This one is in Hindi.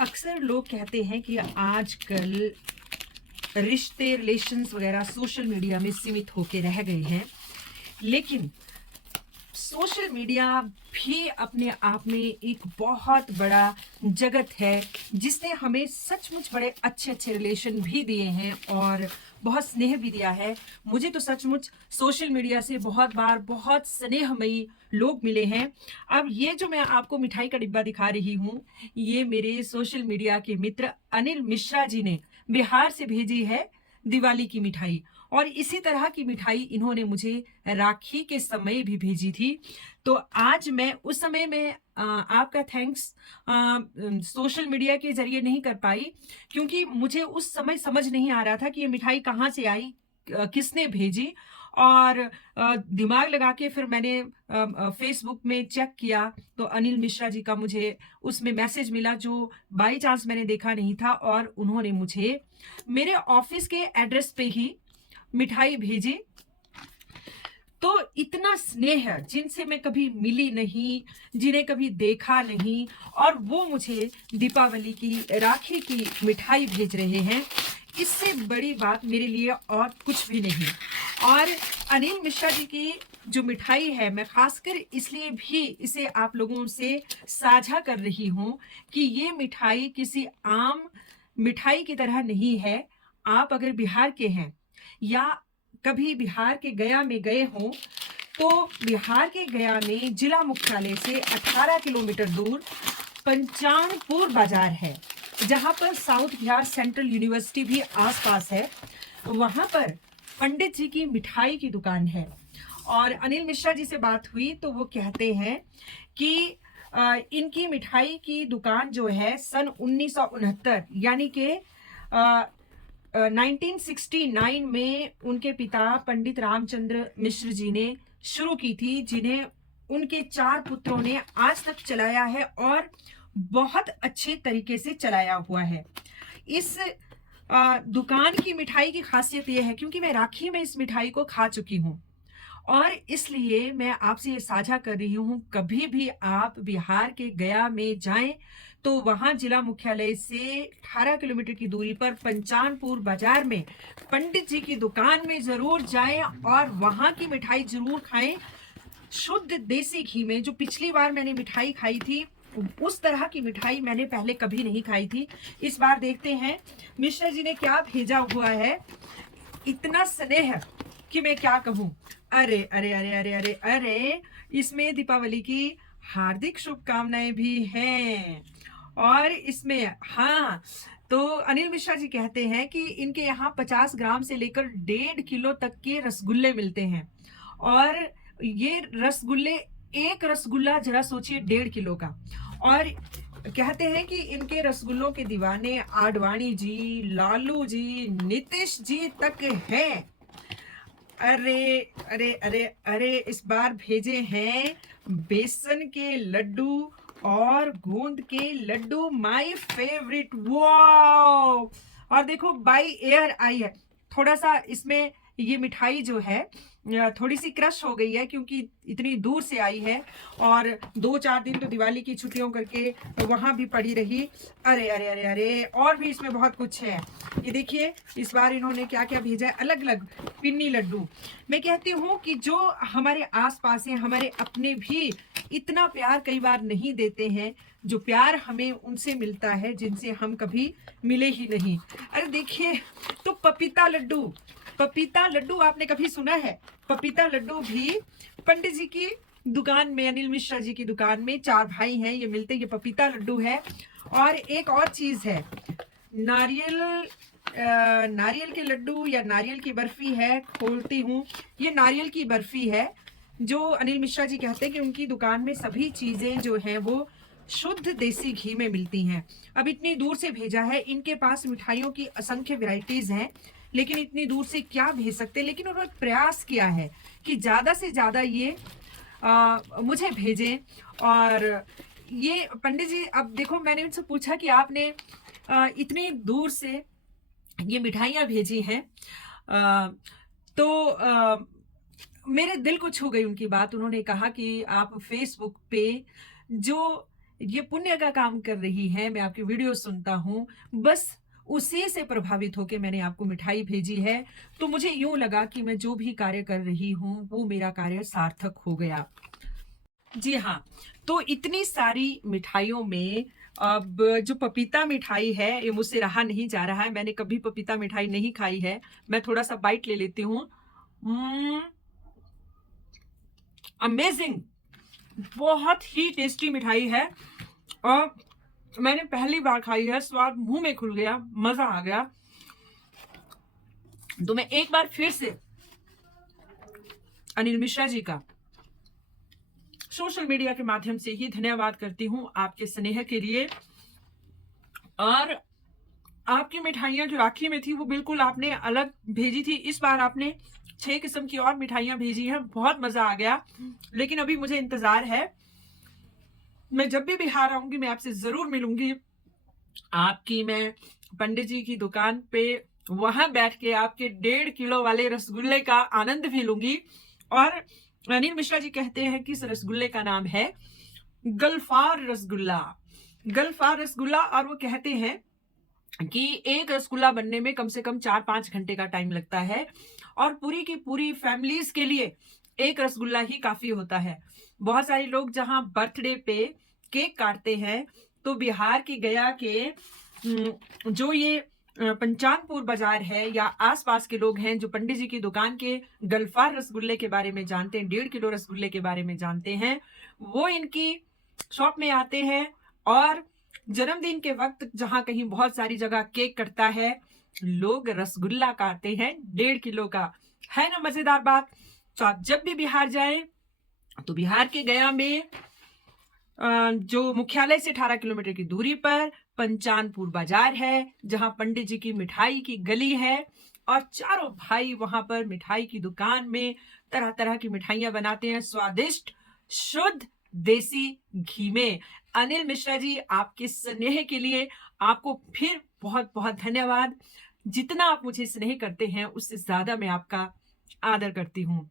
अक्सर लोग कहते हैं कि आजकल रिलेशंस वगैरह सोशल मीडिया में सीमित होके रह गए हैं। लेकिन सोशल मीडिया भी अपने आप में एक बहुत बड़ा जगत है, जिसने हमें सचमुच बड़े अच्छे-अच्छे रिलेशन भी दिए हैं और बहुत स्नेह भी दिया है। मुझे तो सचमुच सोशल मीडिया से बहुत बार बहुत स्नेहमयी लोग मिले हैं। अब ये जो मैं आपको मिठाई का डिब्बा दिखा रही हूँ, ये मेरे सोशल मीडिया के मित्र अनिल मिश्रा जी ने बिहार से भेजी है दिवाली की मिठाई। और इसी तरह की मिठाई इन्होंने मुझे राखी के समय भी भेजी थी। तो आज मैं उस समय में आपका थैंक्स सोशल मीडिया के ज़रिए नहीं कर पाई, क्योंकि मुझे उस समय समझ नहीं आ रहा था कि ये मिठाई कहाँ से आई, किसने भेजी। और दिमाग लगा के फिर मैंने फ़ेसबुक में चेक किया, तो अनिल मिश्रा जी का मुझे उसमें मैसेज मिला, जो बाय चांस मैंने देखा नहीं था, और उन्होंने मुझे मेरे ऑफ़िस के एड्रेस पे ही मिठाई भेजी। तो इतना स्नेह जिनसे मैं कभी मिली नहीं, जिन्हें कभी देखा नहीं, और वो मुझे दीपावली की राखी की मिठाई भेज रहे हैं, इससे बड़ी बात मेरे लिए और कुछ भी नहीं। और अनिल मिश्रा जी की जो मिठाई है, मैं खासकर इसलिए भी इसे आप लोगों से साझा कर रही हूँ कि ये मिठाई किसी आम मिठाई की तरह नहीं है। आप अगर बिहार के हैं या कभी बिहार के गया में गए हों, तो बिहार के गया में जिला मुख्यालय से 18 किलोमीटर दूर पंचानपुर बाजार है, जहाँ पर साउथ बिहार सेंट्रल यूनिवर्सिटी भी आसपास है। वहाँ पर पंडित जी की मिठाई की दुकान है। और अनिल मिश्रा जी से बात हुई तो वो कहते हैं कि इनकी मिठाई की दुकान जो है सन 1969 यानी कि 1969 में उनके पिता पंडित रामचंद्र मिश्र जी ने शुरू की थी, जिन्हें उनके 4 पुत्रों ने आज तक चलाया है और बहुत अच्छे तरीके से चलाया हुआ है। इस दुकान की मिठाई की खासियत यह है, क्योंकि मैं राखी में इस मिठाई को खा चुकी हूँ और इसलिए मैं आपसे ये साझा कर रही हूँ, कभी भी आप बिहार के गया में जाएं तो वहाँ जिला मुख्यालय से 18 किलोमीटर की दूरी पर पंचानपुर बाजार में पंडित जी की दुकान में ज़रूर जाएं और वहाँ की मिठाई ज़रूर खाएं। शुद्ध देसी घी में, जो पिछली बार मैंने मिठाई खाई थी उस तरह की मिठाई मैंने पहले कभी नहीं खाई थी। इस बार देखते हैं मिश्रा जी ने क्या भेजा हुआ है। इतना स्नेह कि मैं क्या कहूँ। अरे अरे अरे अरे अरे अरे, इसमें दीपावली की हार्दिक शुभकामनाएं भी हैं। और इसमें हाँ, तो अनिल मिश्रा जी कहते हैं कि इनके यहाँ 50 ग्राम से लेकर 1.5 किलो तक के रसगुल्ले मिलते हैं। और ये रसगुल्ले, एक रसगुल्ला जरा सोचिए 1.5 किलो का। और कहते हैं कि इनके रसगुल्लों के दीवाने आडवाणी जी, लालू जी, नीतीश जी तक हैं। अरे अरे अरे अरे, इस बार भेजे हैं बेसन के लड्डू और गोंद के लड्डू, माय फेवरेट। वाओ! और देखो बाय एयर आई है। थोड़ा सा इसमें ये मिठाई जो है थोड़ी सी क्रश हो गई है, क्योंकि इतनी दूर से आई है और 2-4 दिन तो दिवाली की छुट्टियों करके वहाँ भी पड़ी रही। अरे अरे अरे अरे, और भी इसमें बहुत कुछ है। ये देखिए इस बार इन्होंने क्या क्या भेजा है, अलग अलग पिन्नी लड्डू। मैं कहती हूँ कि जो हमारे आसपास हैं, हमारे अपने भी इतना प्यार कई बार नहीं देते हैं, जो प्यार हमें उनसे मिलता है जिनसे हम कभी मिले ही नहीं। अरे देखिए, तो पपीता लड्डू, पपीता लड्डू आपने कभी सुना है? पपीता लड्डू भी पंडित जी की दुकान में, अनिल मिश्रा जी की दुकान में 4 भाई हैं, ये मिलते, ये पपीता लड्डू है। और एक और चीज़ है, नारियल के लड्डू या नारियल की बर्फी है। खोलती हूँ, ये नारियल की बर्फी है, जो अनिल मिश्रा जी कहते हैं कि उनकी दुकान में सभी चीज़ें जो हैं वो शुद्ध देसी घी में मिलती हैं। अब इतनी दूर से भेजा है, इनके पास मिठाइयों की असंख्य वैरायटीज़ हैं, लेकिन इतनी दूर से क्या भेज सकते। लेकिन उन्होंने प्रयास किया है कि ज़्यादा से ज़्यादा ये मुझे भेजें। और ये पंडित जी, अब देखो मैंने उनसे पूछा कि आपने इतनी दूर से ये मिठाइयाँ भेजी हैं, तो मेरे दिल को छू गई उनकी बात। उन्होंने कहा कि आप फेसबुक पे जो ये पुण्य का काम कर रही हैं, मैं आपकी वीडियो सुनता हूँ, बस उसी से प्रभावित होके मैंने आपको मिठाई भेजी है। तो मुझे यूँ लगा कि मैं जो भी कार्य कर रही हूँ, वो मेरा कार्य सार्थक हो गया। जी हाँ, तो इतनी सारी मिठाइयों में अब जो पपीता मिठाई है, ये मुझसे रहा नहीं जा रहा है। मैंने कभी पपीता मिठाई नहीं खाई है। मैं थोड़ा-सा बाइट ले लेती हूँ। अमेज़िंग! बहुत ही टेस्टी मिठाई है और मैंने पहली बार खाई है, स्वाद मुँह में खुल गया, मज़ा आ गया। तो मैं एक बार फिर से अनिल मिश्रा जी का सोशल मीडिया के माध्यम से ही धन्यवाद करती हूँ आपके स्नेह के लिए। और आपकी मिठाइयाँ जो राखी में थी, वो बिल्कुल आपने अलग भेजी थी। इस बार आपने 6 किस्म की और मिठाइयाँ भेजी हैं, बहुत मज़ा आ गया। लेकिन अभी मुझे इंतज़ार है, मैं जब भी बिहार आऊँगी, मैं आपसे ज़रूर मिलूँगी। आपकी मैं पंडित जी की दुकान पे वहां बैठ के आपके 1.5 किलो वाले रसगुल्ले का आनंद भी लूंगी। और अनिल मिश्रा जी कहते हैं कि इस रसगुल्ले का नाम है गल्फार रसगुल्ला। गल्फार रसगुल्ला, और वो कहते हैं कि एक रसगुल्ला बनने में कम से कम 4-5 घंटे का टाइम लगता है और पूरी की पूरी फैमिलीज के लिए एक रसगुल्ला ही काफी होता है। बहुत सारे लोग जहां बर्थडे पे केक काटते हैं, तो बिहार के गया के जो ये पंचानपुर बाजार है या आसपास के लोग हैं जो पंडित जी की दुकान के गल्फार रसगुल्ले के बारे में जानते हैं, 1.5 किलो रसगुल्ले के बारे में जानते हैं, वो इनकी शॉप में आते हैं और जन्मदिन के वक्त जहां कहीं बहुत सारी जगह केक कटता है, लोग रसगुल्ला काटते हैं 1.5 किलो का। है ना मजेदार बात? तो आप जब भी बिहार जाएं, तो बिहार के गया में जो मुख्यालय से 18 किलोमीटर की दूरी पर पंचानपुर बाजार है, जहां पंडित जी की मिठाई की गली है और चारों भाई वहां पर मिठाई की दुकान में तरह तरह की मिठाइयां बनाते हैं, स्वादिष्ट, शुद्ध देसी घी में। अनिल मिश्रा जी, आपके स्नेह के लिए आपको फिर बहुत बहुत धन्यवाद। जितना आप मुझे स्नेह करते हैं, उससे ज्यादा मैं आपका आदर करती हूँ।